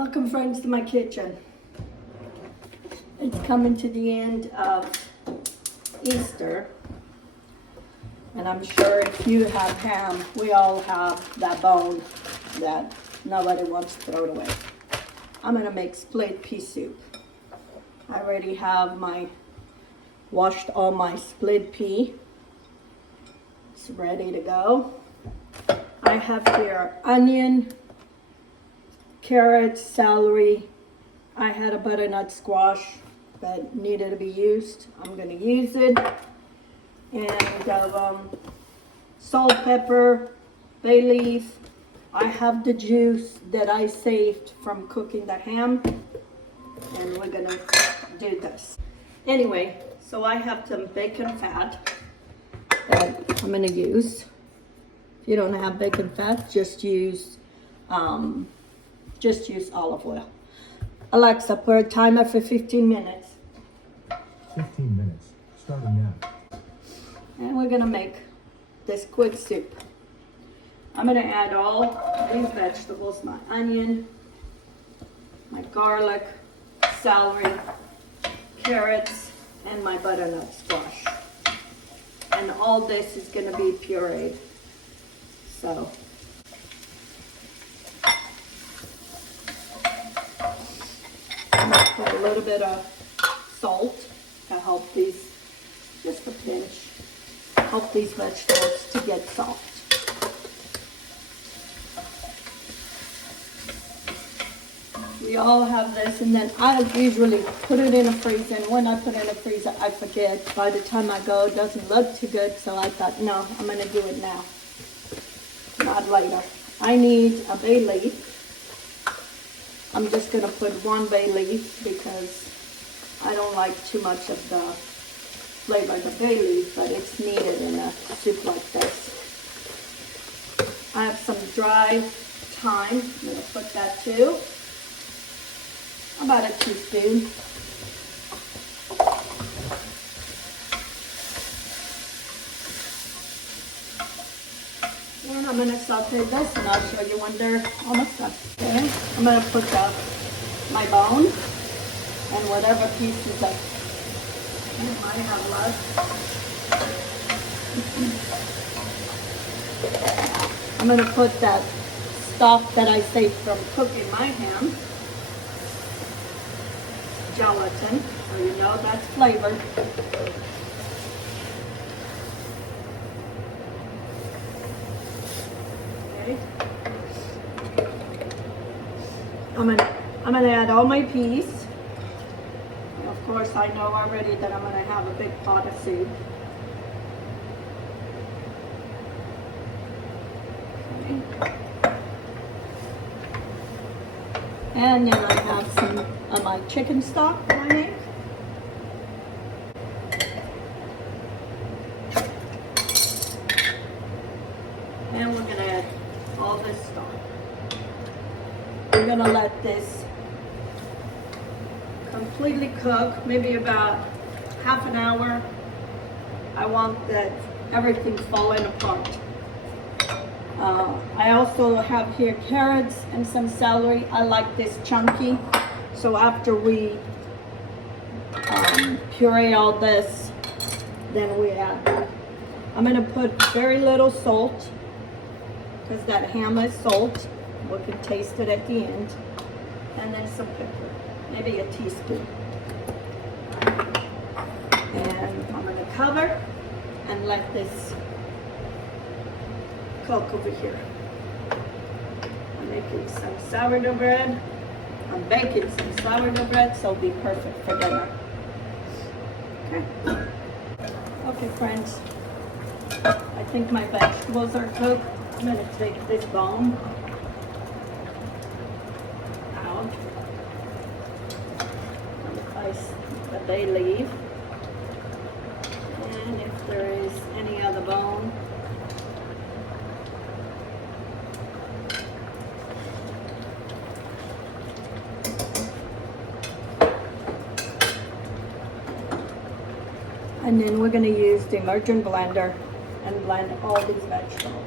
Welcome friends to my kitchen. It's coming to the end of Easter, and I'm sure if you have ham, we all have that bone that nobody wants to throw it away. I'm gonna make split pea soup. I already have washed all my split pea. It's ready to go. I have here onion, carrots, celery. I had a butternut squash that needed to be used. I'm going to use it. And salt, pepper, bay leaf. I have the juice that I saved from cooking the ham. And we're going to do this. Anyway, so I have some bacon fat that I'm going to use. If you don't have bacon fat, just use olive oil. Alexa, put a timer for 15 minutes. 15 minutes, starting now. And we're gonna make this quick soup. I'm gonna add all these vegetables, my onion, my garlic, celery, carrots, and my butternut squash. And all this is gonna be pureed. So I'm going to put a little bit of salt to help these, just a pinch, help these vegetables to get soft. We all have this, and then I usually put it in a freezer, and when I put it in a freezer, I forget. By the time I go, it doesn't look too good, so I thought, no, I'm going to do it now, not later. I need a bay leaf. I'm just going to put one bay leaf because I don't like too much of the flavor of the bay leaf, but it's needed in a soup like this. I have some dry thyme. I'm going to put that too. About a teaspoon. And I'm going to saute this, and I'll show you when they're almost done. Okay, I'm going to put my bone and whatever pieces I might have left. I'm going to put that stock that I saved from cooking my ham, gelatin, so you know that's flavored. I'm gonna add all my peas. And of course, I know already that I'm gonna have a big pot of soup. Okay. And then I have some of my chicken stock that I make. And we're gonna add all this stock. We're gonna let this completely cook, maybe about half an hour. I want that everything falling apart. I also have here carrots and some celery. I like this chunky. So after we puree all this, then we add that. I'm gonna put very little salt because that ham is salt. We can taste it at the end. And then some pepper, maybe a teaspoon. And I'm gonna cover and let this cook over here. I'm making some sourdough bread. I'm baking some sourdough bread, so it'll be perfect for dinner. Okay. Okay, friends. I think my vegetables are cooked. I'm gonna take this bone out. I'm gonna place the bay leaf. And if there is any other bone, and then we're going to use the immersion blender and blend all these vegetables.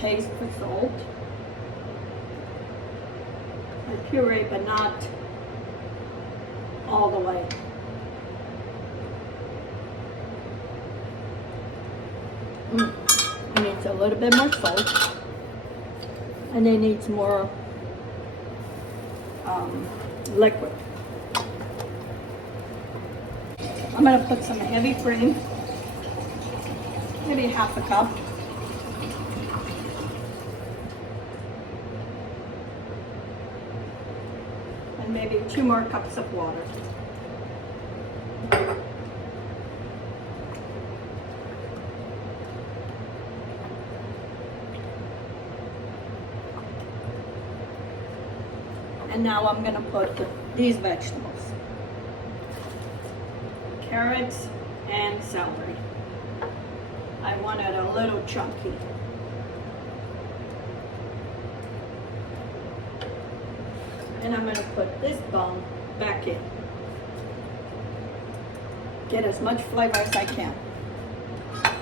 taste for salt. A puree, but not all the way. It needs a little bit more salt, and it needs more liquid. I'm going to put some heavy cream, maybe half a cup. And maybe 2 more cups of water. And now I'm going to put these vegetables. Carrots and celery. I want it a little chunky. And I'm going to put this bone back in. Get as much flavor as I can. I'm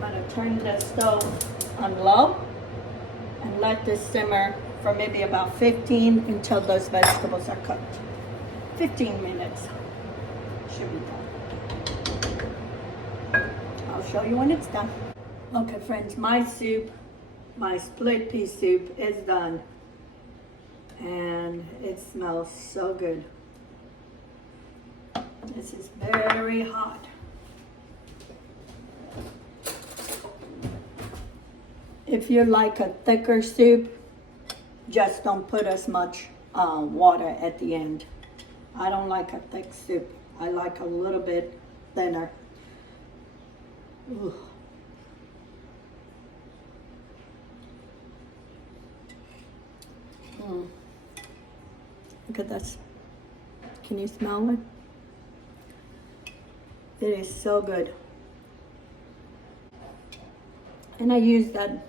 going to turn the stove on low and let this simmer for maybe about 15 until those vegetables are cooked. 15 minutes should be done. I'll show you when it's done. Okay friends, my soup, my split pea soup is done. And it smells so good. This is very hot. If you like a thicker soup, just don't put as much water at the end. I don't like a thick soup. I like a little bit thinner. Ooh. Look at this. Can you smell it? It is so good. And I use that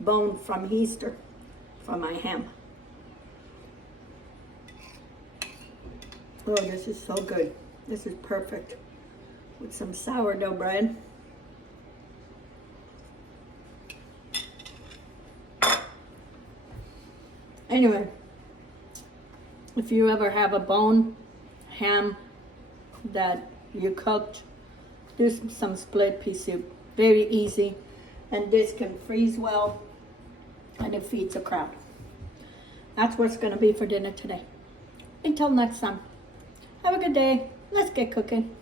bone from Easter for my ham. Oh, this is so good. This is perfect with some sourdough bread. Anyway, if you ever have a bone ham that you cooked, do some split pea soup. Very easy, and this can freeze well, and it feeds a crowd. That's what's going to be for dinner today. Until next time, have a good day. Let's get cooking.